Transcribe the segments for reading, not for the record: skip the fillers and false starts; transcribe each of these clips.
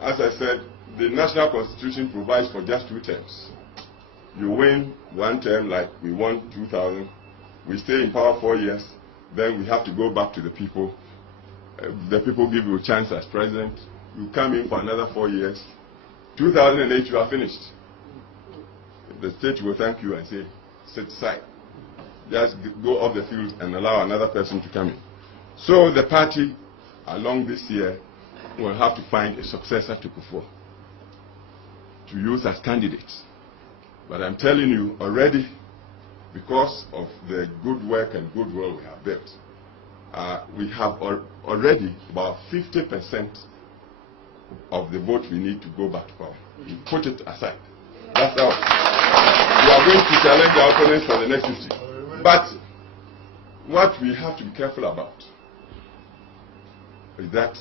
As I said, the national constitution provides for just 2 terms. You win 1 term, like we won 2000. We stay in power 4 years. Then we have to go back to the people. The people give you a chance as president. You come in for another 4 years. 2008, you are finished. The state will thank you and say, sit aside. Just go off the field and allow another person to come in. So the party, along this year, will have to find a successor to Kufour to use as candidates. But I'm telling you already, because of the good work and goodwill we have built, we have already about 50% of the vote we need to go back to power. You put it aside. That's all. We are going to challenge our opponents for the next 50. But what we have to be careful about is that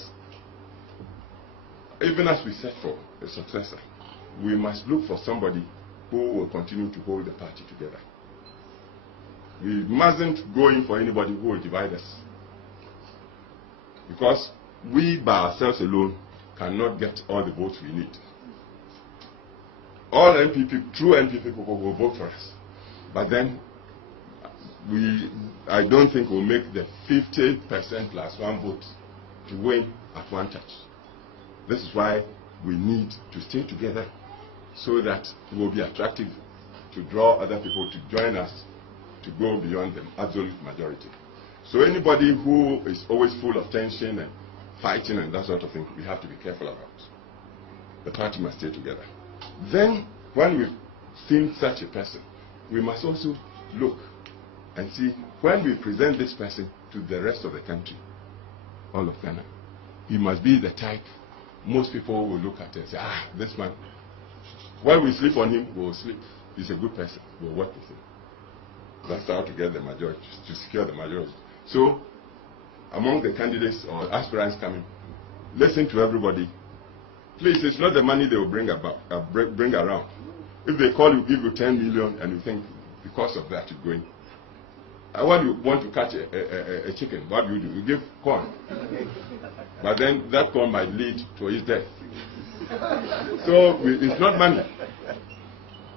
even as we set for a successor, we must look for somebody who will continue to hold the party together. We mustn't go in for anybody who will divide us. Because we by ourselves alone cannot get all the votes we need. All NPP, true NPP people will vote for us. But then, I don't think we'll make the 50% plus 1 vote to win at one touch. This is why we need to stay together so that it will be attractive to draw other people to join us to go beyond the absolute majority. So anybody who is always full of tension and fighting and that sort of thing, we have to be careful about. The party must stay together. Then, when we've seen such a person, we must also look and see when we present this person to the rest of the country, all of Ghana, he must be the type most people will look at and say, this man, when we sleep on him, we will sleep. He's a good person. We'll work with him. That's how to get the majority, to secure the majority. So, among the candidates or aspirants coming, listen to everybody. Please, it's not the money they will bring around. If they call you, give you 10 million, and you think because of that you're going. When you want to catch a chicken, what do? You give corn. But then that corn might lead to his death. So it's not money.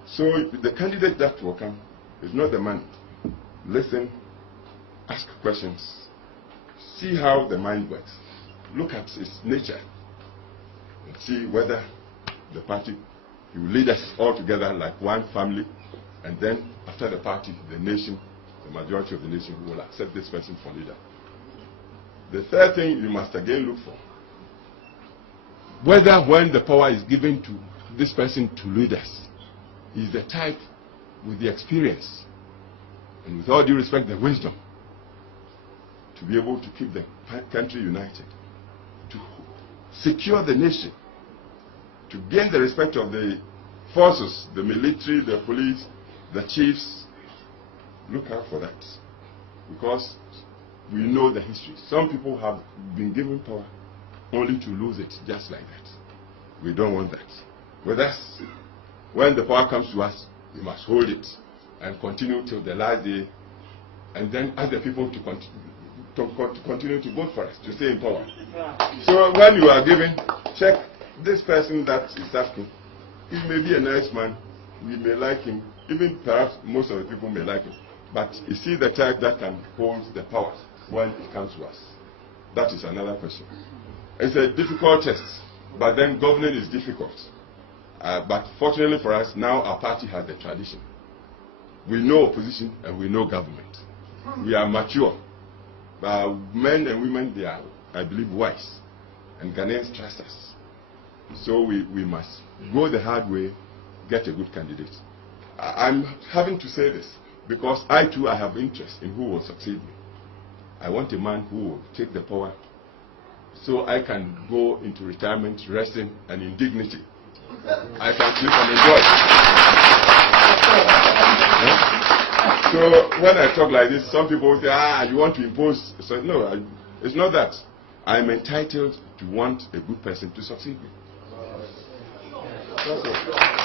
So the candidate that will come is not the money. Listen, ask questions, see how the mind works, look at its nature, and see whether the party will lead us all together like one family, and then after the party, the nation, the majority of the nation will accept this person for leader. The third thing you must again look for, whether when the power is given to this person to lead us, he is the type with the experience and with all due respect, the wisdom to be able to keep the country united, to secure the nation, to gain the respect of the forces, the military, the police, the chiefs. Look out for that, because we know the history. Some people have been given power only to lose it just like that. We don't want that. With us, when the power comes to us, we must hold it and continue till the last day, and then ask the people to continue to vote for us, to stay in power. So when you are given, check this person that is asking. He may be a nice man, we may like him, even perhaps most of the people may like him, but is he the type that can hold the power when it comes to us? That is another question. It's a difficult test, but then governing is difficult. But fortunately for us, now our party has the tradition. We know opposition and we know government. We are mature. Men and women, they are, I believe, wise. And Ghanaians trust us. So we must go the hard way, get a good candidate. I'm having to say this because I too I have interest in who will succeed me. I want a man who will take the power so I can go into retirement, resting, and in dignity. I can sleep and enjoy. So when I talk like this, some people say, you want to impose. So no, it's not that. I'm entitled to want a good person to succeed me. That's all.